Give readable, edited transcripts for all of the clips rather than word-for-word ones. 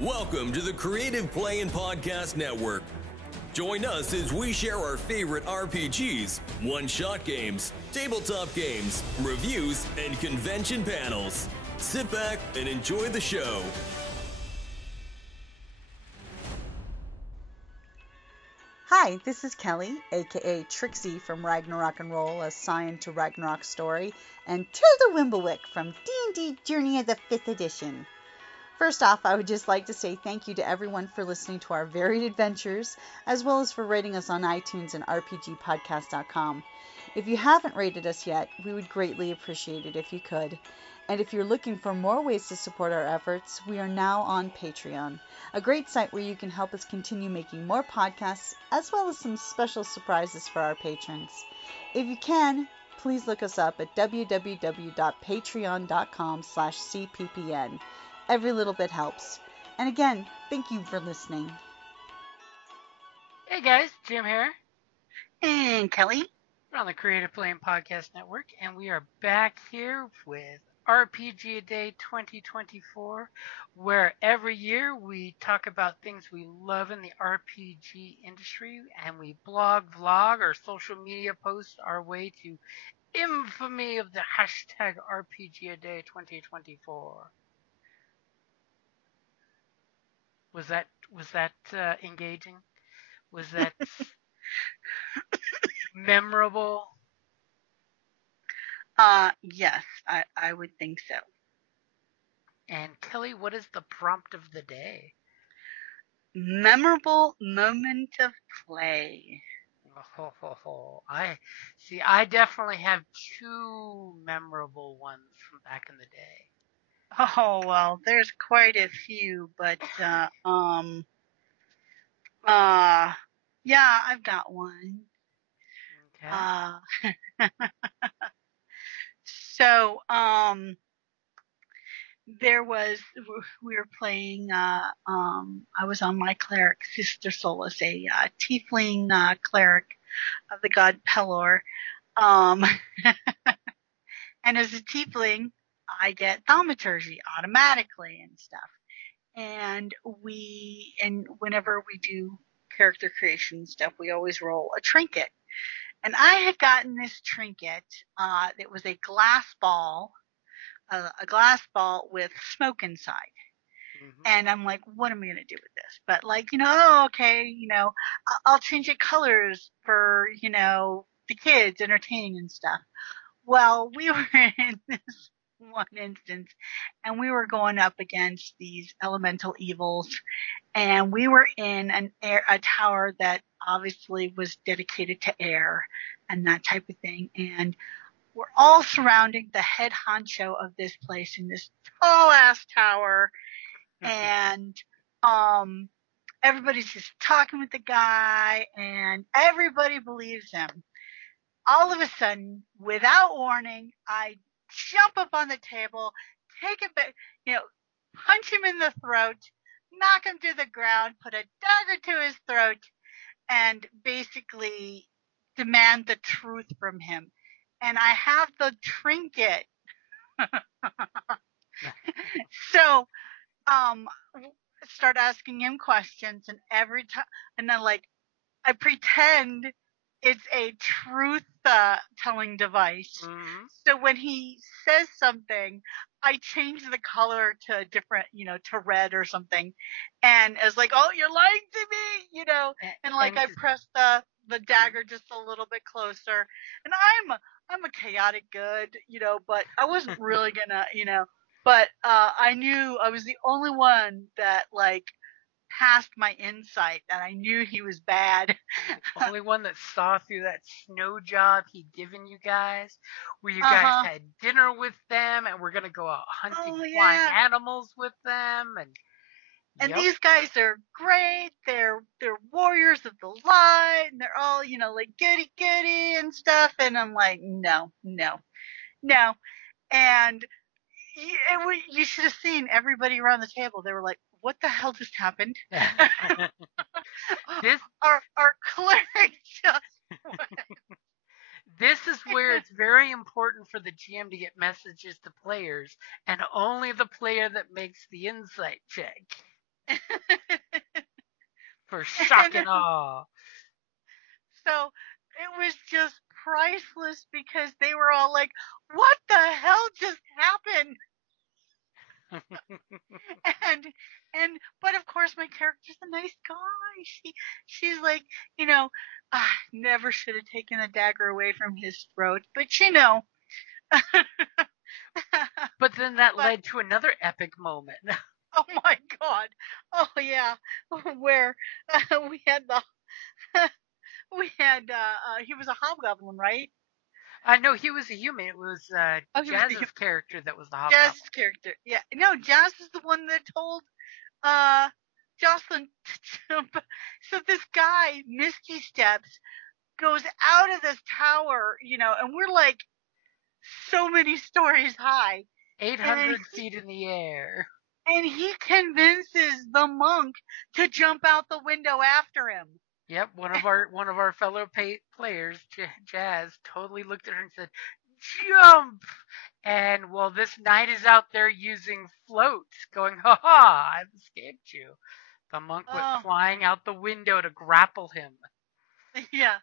Welcome to the Creative Play and Podcast Network. Join us as we share our favorite RPGs, one-shot games, tabletop games, reviews, and convention panels. Sit back and enjoy the show. Hi, this is Kelly, aka Trixie from Ragnarok and Roll, assigned to Ragnarok Story, and Tilda Wimblewick from D&D Journey of the 5th Edition. First off, I would just like to say thank you to everyone for listening to our varied adventures, as well as for rating us on iTunes and RPGpodcast.com. If you haven't rated us yet, we would greatly appreciate it if you could. And if you're looking for more ways to support our efforts, we are now on Patreon, a great site where you can help us continue making more podcasts, as well as some special surprises for our patrons. If you can, please look us up at www.patreon.com/cppn. Every little bit helps. And again, thank you for listening. Hey guys, Jim here. And Kelly. We're on the Creative Play and Podcast Network, and we are back here with RPGaDAY 2024, where every year we talk about things we love in the RPG industry, and we blog, vlog, or social media post our way to infamy of the hashtag RPGaDAY 2024. Was that engaging? Was that memorable? Yes, I would think so. And Kelly, what is the prompt of the day? Memorable moment of play. I definitely have two memorable ones from back in the day. Oh, well, there's quite a few, but, yeah, I've got one. Okay. So, we were playing, I was on my cleric, Sister Solus, a tiefling cleric of the god Pelor. And as a tiefling, I get thaumaturgy automatically and stuff. And whenever we do character creation stuff, we always roll a trinket. And I had gotten this trinket that was a glass ball with smoke inside. Mm-hmm. And I'm like, what am I going to do with this? But okay, I'll change it colors for, the kids entertaining and stuff. Well, we were in this one instance, and we were going up against these elemental evils, and we were in a tower that obviously was dedicated to air and that type of thing, and we're all surrounding the head honcho of this place in this tall ass tower, and everybody's just talking with the guy, and everybody believes him. All of a sudden, without warning, I jump up on the table, take it back, punch him in the throat, knock him to the ground, put a dagger to his throat, and basically demand the truth from him. And I have the trinket. So, start asking him questions, and every time, and then I pretend it's a truth telling device. Mm-hmm. So when he says something, I change the color to a different, to red or something. And it's like, oh, you're lying to me, and I press the dagger just a little bit closer. And I'm a chaotic good, but I wasn't really gonna, but I knew I was the only one that passed my insight, that I knew he was bad. The only one that saw through that snow job he'd given you guys, where you guys had dinner with them and we're going to go out hunting flying animals with them. And these guys are great. They're warriors of the light, and they're all, goody goody and stuff. And I'm like, no. And you should have seen everybody around the table. They were like, what the hell just happened? Our cleric just This is where it's very important for the GM to get messages to players, and only the player that makes the insight check. For shock And and awe. so it was just priceless because they were all like, "What the hell just happened?" And but of course my character's a nice guy. She's like, never should have taken the dagger away from his throat, but But then that but led to another epic moment. oh my god, oh yeah, where we had the he was a hobgoblin, right? No, he was a human. It was Oh, he was Jazz's character that was the hobgoblin. Jazz's character. Yeah, no, Jazz is the one that told uh Jocelyn to jump. So this guy, Misty Steps, goes out of this tower, and we're like so many stories high, and 800 feet in the air. he convinces the monk to jump out the window after him. Yep, one of our fellow players, Jazz, totally looked at her and said, "Jump!" And while this knight is out there using floats, going, "Ha ha! I've escaped you," the monk went Oh, flying out the window to grapple him. yeah,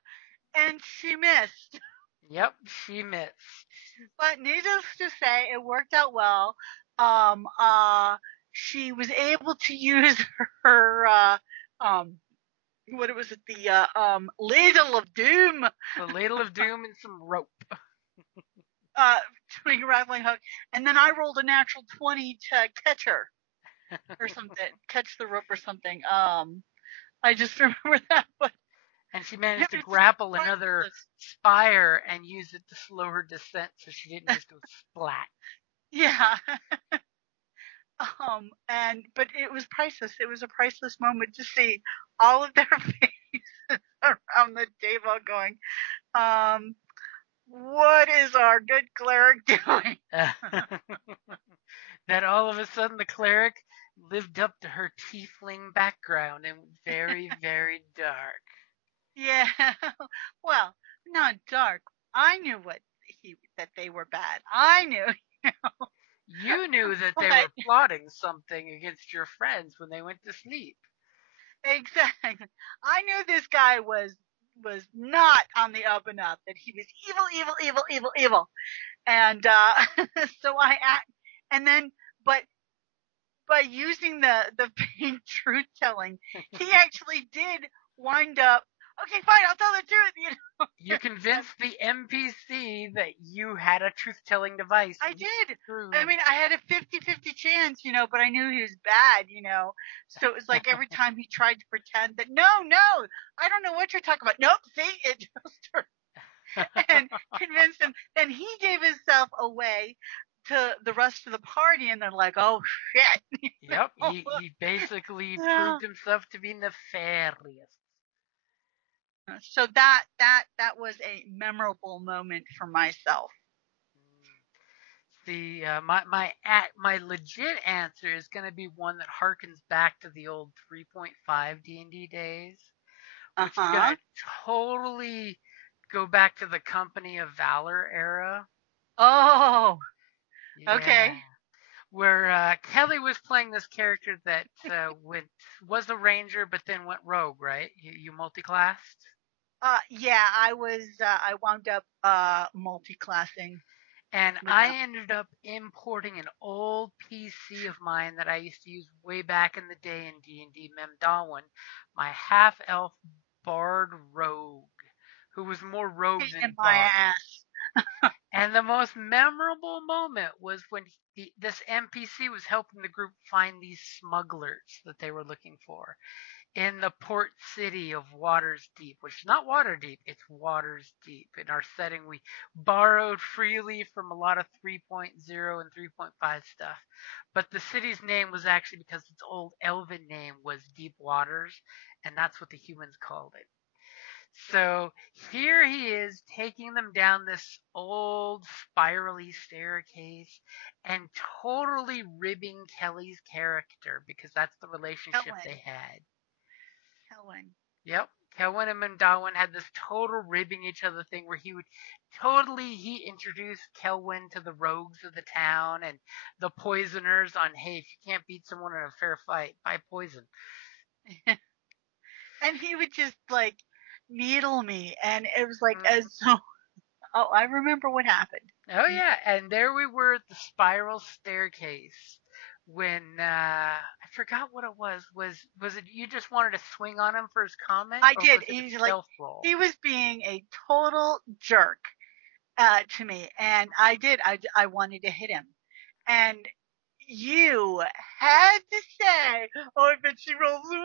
and she missed. Yep, she missed. But needless to say, it worked out well. She was able to use her what was it, the ladle of doom, The ladle of doom and some rope. to make a grappling hook, and then I rolled a natural 20 to catch her or something, catch the rope or something. I just remember that, but And she managed to it was grapple another priceless. spire and use it to slow her descent so she didn't just go splat. Yeah. But it was priceless. It was a priceless moment to see all of their faces around the table going, what is our good cleric doing? That all of a sudden the cleric lived up to her tiefling background and was very, very dark. Yeah. Well, not dark. I knew that they were bad. I knew, You knew that they but were plotting something against your friends when they went to sleep. exactly. I knew this guy was not on the up and up, that he was evil, evil, evil, evil, evil. And so I act, and then, but by using the fake truth telling, he actually did wind up. Okay, fine, I'll tell the truth. You convinced the NPC that you had a truth-telling device. I did. True. I mean, I had a 50-50 chance, but I knew he was bad, So it was like every time he tried to pretend that, no, I don't know what you're talking about. Nope, see, it just and convinced him. Then he gave himself away to the rest of the party, and they're like, "Oh shit!" Yep, he basically Yeah. proved himself to be nefarious. So that was a memorable moment for myself. The my legit answer is going to be one that harkens back to the old 3.5 D&D days, which is going Uh-huh. to totally go back to the Company of Valor era. Oh, Yeah, okay. where Kelly was playing this character that was a ranger but then went rogue, right? You multi-classed. Yeah, I wound up multi-classing And with I them. ended up importing an old PC of mine that I used to use way back in the day in D&D Memdawin, my half-elf bard rogue, who was more rogue Pain in than my bard. ass. And the most memorable moment was when this NPC was helping the group find these smugglers that they were looking for in the port city of Waters Deep, which is not Waterdeep, it's Waters Deep. In our setting, we borrowed freely from a lot of 3.0 and 3.5 stuff. But the city's name was actually because its old elven name was Deep Waters, and that's what the humans called it. So here he is taking them down this old spirally staircase and totally ribbing Kelly's character because that's the relationship Helen. they had. Helen. Yep. Kelwyn and Mandawan had this total ribbing each other thing where he introduced Kelwyn to the rogues of the town and the poisoners on, hey, if you can't beat someone in a fair fight, buy poison. And he would just like needle me, and it was like, Mm. so. Oh, I remember what happened. Oh yeah, and there we were at the spiral staircase when I forgot what it was. Was it you just wanted to swing on him for his comment, I or did. was it a He's like, stealth roll? he was being a total jerk to me, and I did. I wanted to hit him, and you had to say, "Oh, I bet she rolls a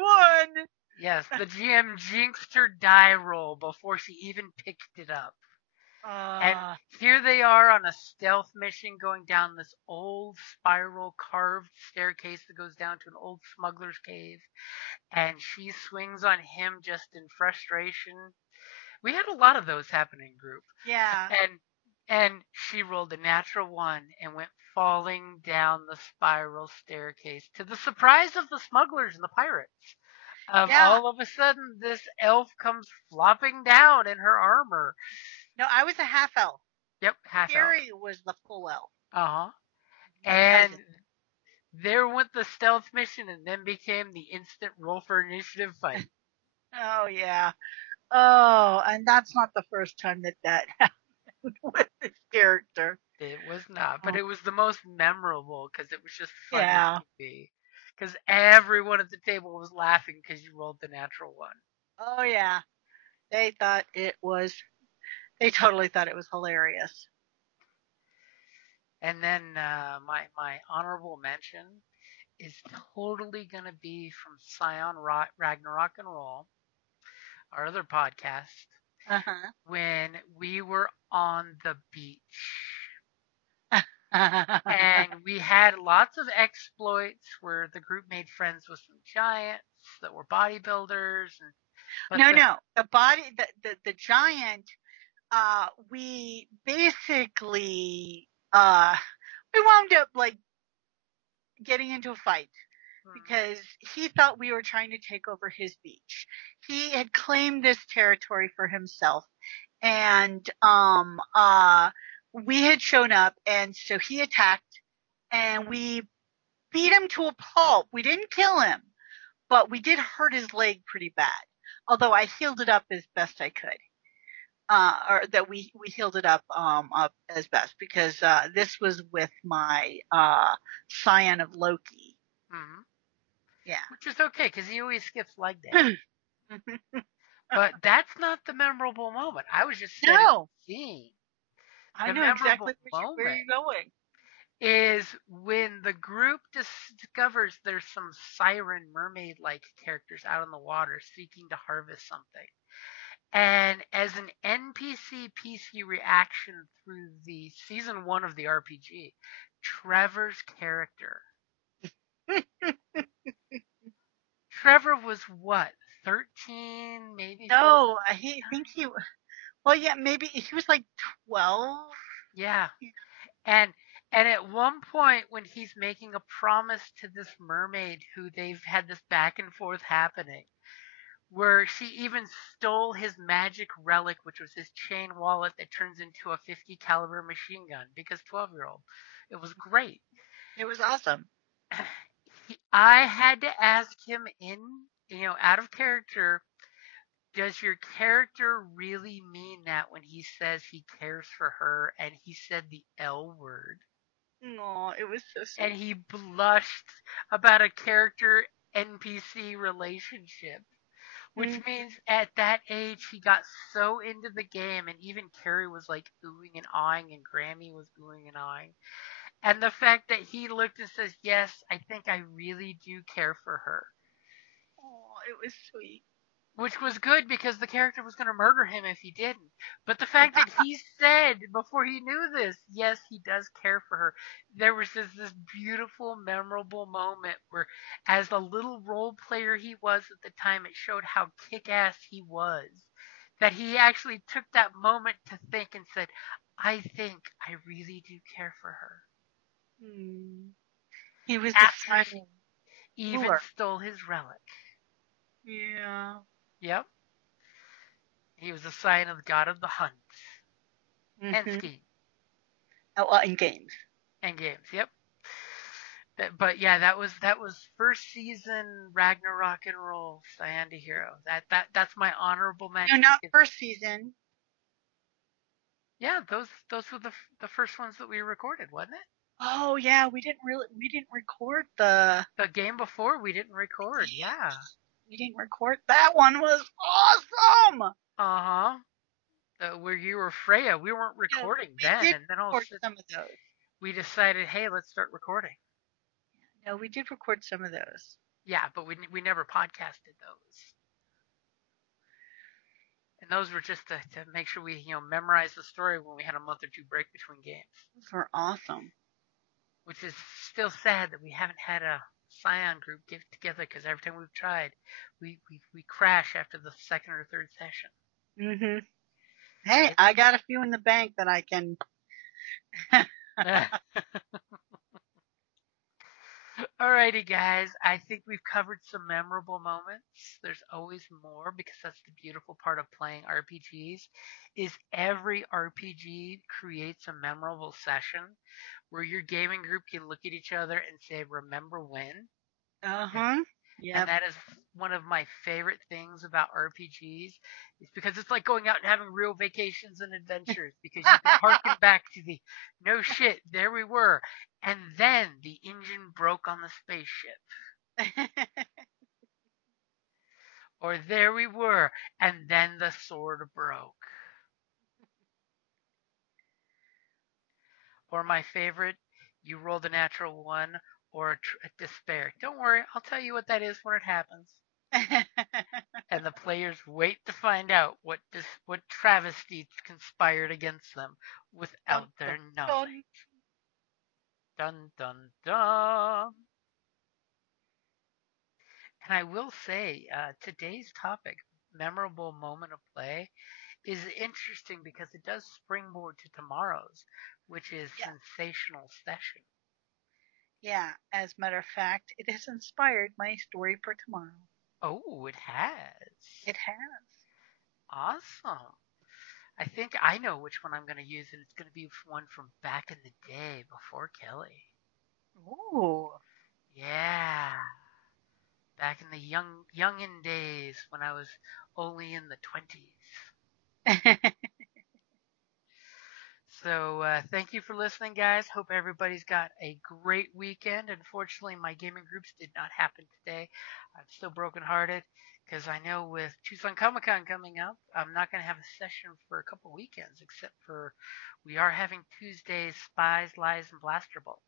1." Yes, the GM jinxed her die roll before she even picked it up. And Uh, here they are on a stealth mission going down this old spiral carved staircase that goes down to an old smuggler's cave. And she swings on him just in frustration. We had a lot of those happen in group. yeah, And she rolled a natural 1 and went falling down the spiral staircase to the surprise of the smugglers and the pirates. yeah. All of a sudden, this elf comes flopping down in her armor. No, I was a half elf. Yep, half elf. Carrie was the full elf. Uh huh. My And cousin. there went the stealth mission and then became the instant roll for initiative fight. Oh yeah. Oh, and that's not the first time that happened with this character. It was not, but Oh, it was the most memorable because it was just fun as yeah. could be. Because everyone at the table was laughing because you rolled the natural 1. Oh yeah. They thought it was. They totally thought it was hilarious. And then my honorable mention is totally gonna be from Scion Ragnarok and Roll, our other podcast, Uh huh. when we were on the beach. And we had lots of exploits where the group made friends with some giants that were bodybuilders. But No, no. The giant. We basically we wound up like getting into a fight because he thought we were trying to take over his beach. He had claimed this territory for himself, and we had shown up, and so he attacked, and we beat him to a pulp. We didn't kill him, but we did hurt his leg pretty bad. Although I healed it up as best I could. Or that we healed it up as best, because this was with my Scion of Loki. mm-hmm. Yeah. Which is okay because he always skips leg day. But that's not the memorable moment. I was just setting No, the scene. I The know exactly memorable where moment you're going. is when the group discovers there's some siren mermaid like characters out in the water seeking to harvest something. And as an NPC PC reaction through the season 1 of the RPG, Trevor's character. Trevor was what, 13, maybe 14? No, I think he. Well, yeah, maybe he was like 12. Yeah. And at one point when he's making a promise to this mermaid who they've had this back and forth happening, where she even stole his magic relic, which was his chain wallet that turns into a 50 caliber machine gun because 12-year-old. It was great. It was awesome. I had to ask him out of character, does your character really mean that when he says he cares for her and he said the L word? No, it was so And sweet. he blushed about a character NPC relationship. Which Mm-hmm. means at that age he got so into the game, and even Carrie was like oohing and awing, and Grammy was oohing and awing. And the fact that he looked and says, "Yes, I think I really do care for her," Oh, it was sweet. which was good because the character was going to murder him if he didn't. But the fact that he said before he knew this, yes, he does care for her, there was just this beautiful, memorable moment where, as the little role player he was at the time, it showed how kick ass he was. That he actually took that moment to think and said, I think I really do care for her. Mm. He was the After she silent even ruler. stole his relic. Yeah. Yep. He was a scion of the god of the hunt and Mm-hmm. skiing Oh, in games. and games. Yep. But yeah, that was first season Ragnarok and Roll Cyan to Hero. That's my honorable No, mention. not first season. Yeah, those were the first ones that we recorded, wasn't it? Oh yeah, we didn't record the. The game before we didn't record. Yeah. We didn't record that one. Was awesome. Uh-huh. Where you were Freya, we weren't Yeah, recording we then, did and then all of a record sudden some of those. we decided, hey, let's start recording. No, we did record some of those. Yeah, but we never podcasted those. And those were just to make sure we memorize the story when we had a month or two break between games. Those were awesome. Which is still sad that we haven't had a Scion group get together because every time we've tried, we crash after the second or third session. Mm-hmm. Hey, I got a few in the bank that I can. Alrighty, guys. I think we've covered some memorable moments. There's always more because that's the beautiful part of playing RPGs. Is every RPG creates a memorable session where your gaming group can look at each other and say, "Remember when?" Uh-huh. Yeah. And that is one of my favorite things about RPGs is because it's like going out and having real vacations and adventures because you can harken back to the no shit, there we were. And then the engine broke on the spaceship. Or there we were, and then the sword broke. Or my favorite, you rolled a natural one or a despair. Don't worry, I'll tell you what that is when it happens. And the players wait to find out what travesties conspired against them without their knowledge. Dun dun dun. And I will say, today's topic, memorable moment of play, is interesting because it does springboard to tomorrow's, which is sensational session. Yeah, as a matter of fact, it has inspired my story for tomorrow. Oh, it has. It has. Awesome. I think I know which one I'm going to use, and it's going to be one from back in the day before Kelly. Ooh. Yeah. Back in the youngin' days when I was only in the 20s. So thank you for listening, guys. Hope everybody's got a great weekend. Unfortunately, my gaming groups did not happen today. I'm still brokenhearted because I know with Tucson Comic-Con coming up, I'm not going to have a session for a couple weekends, except for we are having Tuesdays, Spies, Lies, and Blaster Bolts.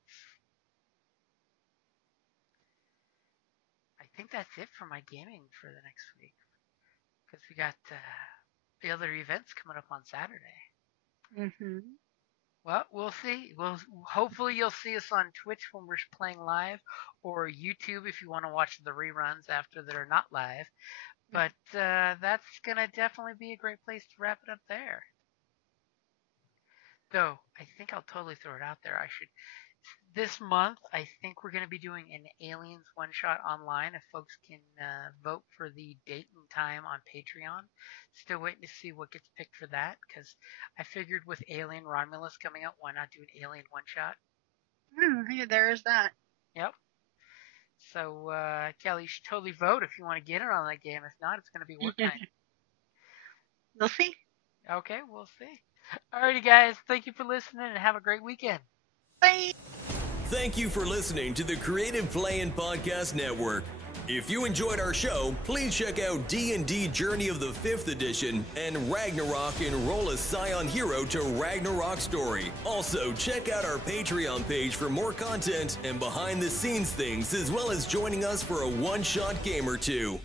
I think that's it for my gaming for the next week because we got the other events coming up on Saturday. Mm-hmm. Well, we'll see. Hopefully you'll see us on Twitch when we're playing live, or YouTube if you want to watch the reruns after that are not live. But that's gonna definitely be a great place to wrap it up there. Though I think I'll totally throw it out there. This month, I think we're going to be doing an Aliens one-shot online if folks can vote for the date and time on Patreon. Still waiting to see what gets picked for that, because I figured with Alien Romulus coming out, why not do an Alien one-shot? Yeah, there is that. Yep. So, Kelly, you should totally vote if you want to get in on that game. If not, it's going to be work night. We'll see. Okay, we'll see. Alrighty, guys. Thank you for listening, and have a great weekend. Bye. Thank you for listening to the Creative Play-In Podcast Network. If you enjoyed our show, please check out D&D Journey of the 5th Edition and Ragnarok Enroll a Scion Hero to Ragnarok Story. Also, check out our Patreon page for more content and behind-the-scenes things, as well as joining us for a one-shot game or two.